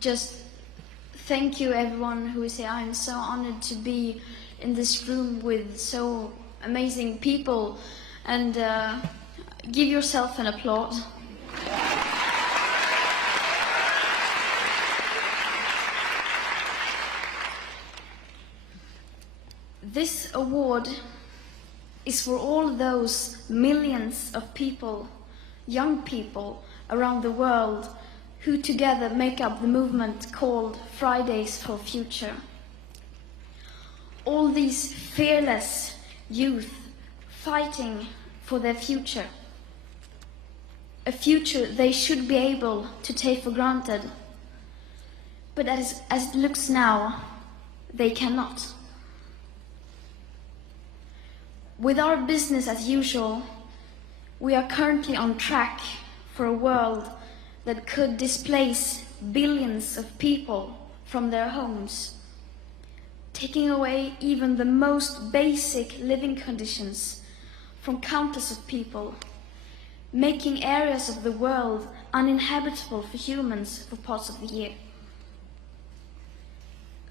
just thank you everyone who is here. I'm so honored to be in this room with so amazing people, and give yourself an applause. This award is for all those millions of people, young people around the world, who together make up the movement called Fridays for Future. All these fearless youth fighting for their future, a future they should be able to take for granted, but as it looks now, they cannot. With our business as usual, we are currently on track for a world that could displace billions of people from their homes, taking away even the most basic living conditions from countless of people, making areas of the world uninhabitable for humans for parts of the year.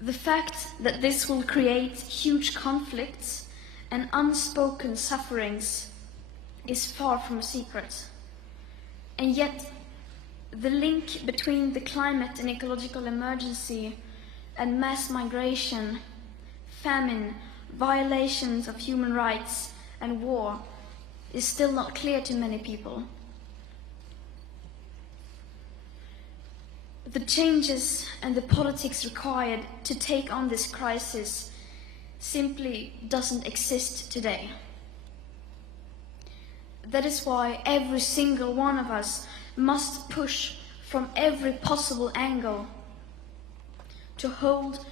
The fact that this will create huge conflicts and unspoken sufferings is far from a secret. And yet, the link between the climate and ecological emergency and mass migration, famine, violations of human rights, and war is still not clear to many people. The changes and the politics required to take on this crisis simply doesn't exist today. That is why every single one of us must push from every possible angle to hold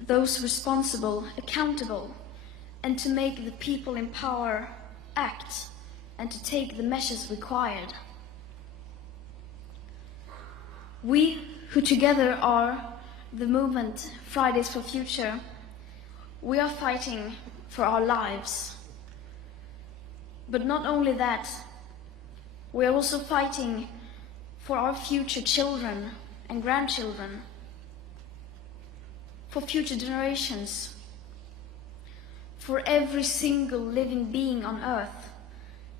those responsible accountable, and to make the people in power act and to take the measures required. We who together are the movement Fridays for Future, we are fighting for our lives. But not only that, we are also fighting for our future children and grandchildren, for future generations, for every single living being on Earth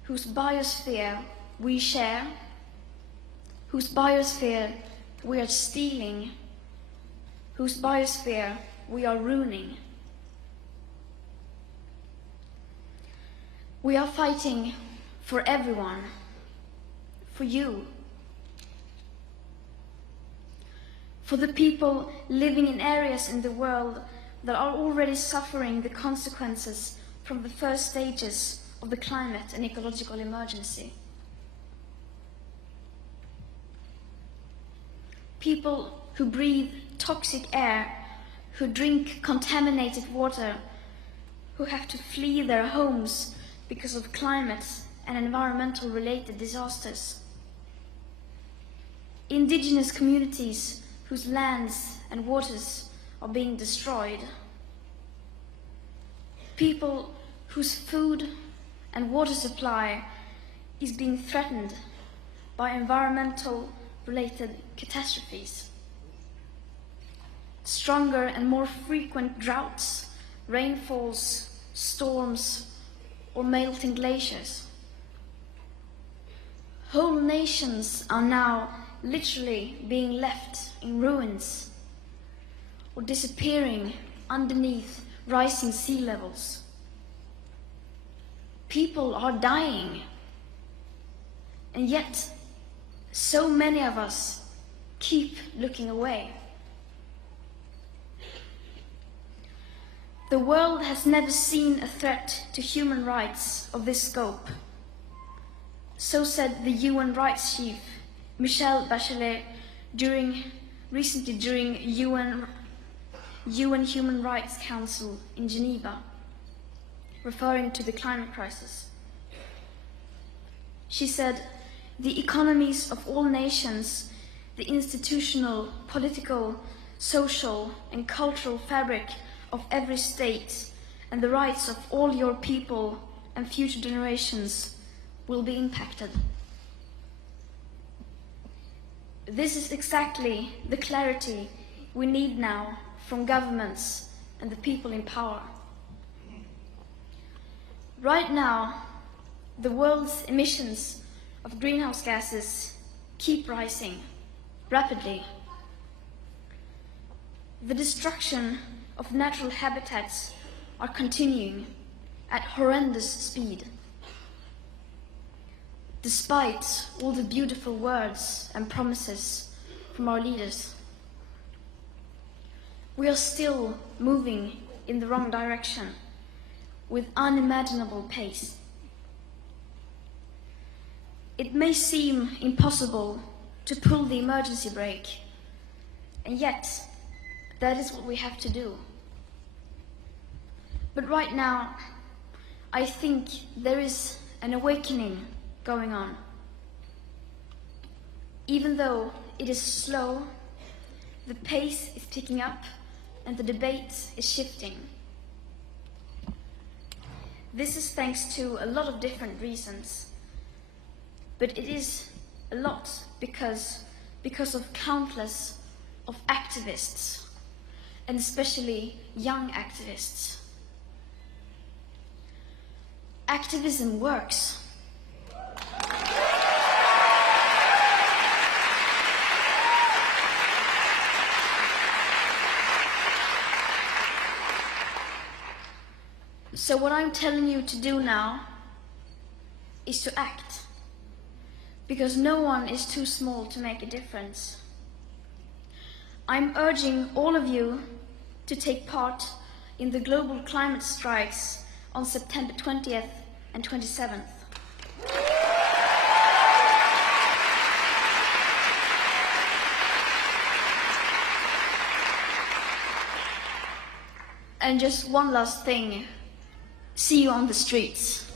whose biosphere we share, whose biosphere we are stealing, whose biosphere we are ruining. We are fighting for everyone, for you, for the people living in areas in the world that are already suffering the consequences from the first stages of the climate and ecological emergency. People who breathe toxic air, who drink contaminated water, who have to flee their homes because of climate and environmental related disasters. Indigenous communities whose lands and waters are being destroyed. People whose food and water supply is being threatened by environmental related catastrophes. Stronger and more frequent droughts, rainfalls, storms, or melting glaciers. Whole nations are now literally being left in ruins or disappearing underneath rising sea levels. People are dying, and yet so many of us keep looking away. The world has never seen a threat to human rights of this scope. So said the UN Rights Chief, Michelle Bachelet, recently during UN Human Rights Council in Geneva, referring to the climate crisis. She said, "The economies of all nations, the institutional, political, social, and cultural fabric of every state, and the rights of all your people and future generations will be impacted." This is exactly the clarity we need now from governments and the people in power. Right now, the world's emissions of greenhouse gases keep rising rapidly. The destruction of natural habitats are continuing at horrendous speed. Despite all the beautiful words and promises from our leaders, we are still moving in the wrong direction with unimaginable pace. It may seem impossible to pull the emergency brake, and yet that is what we have to do. But right now, I think there is an awakening going on. Even though it is slow, the pace is picking up and the debate is shifting. This is thanks to a lot of different reasons, but it is a lot because of countless of activists, and especially young activists. Activism works. So what I'm telling you to do now is to act, because no one is too small to make a difference. I'm urging all of you to take part in the global climate strikes on September 20th and 27th. And just one last thing. See you on the streets.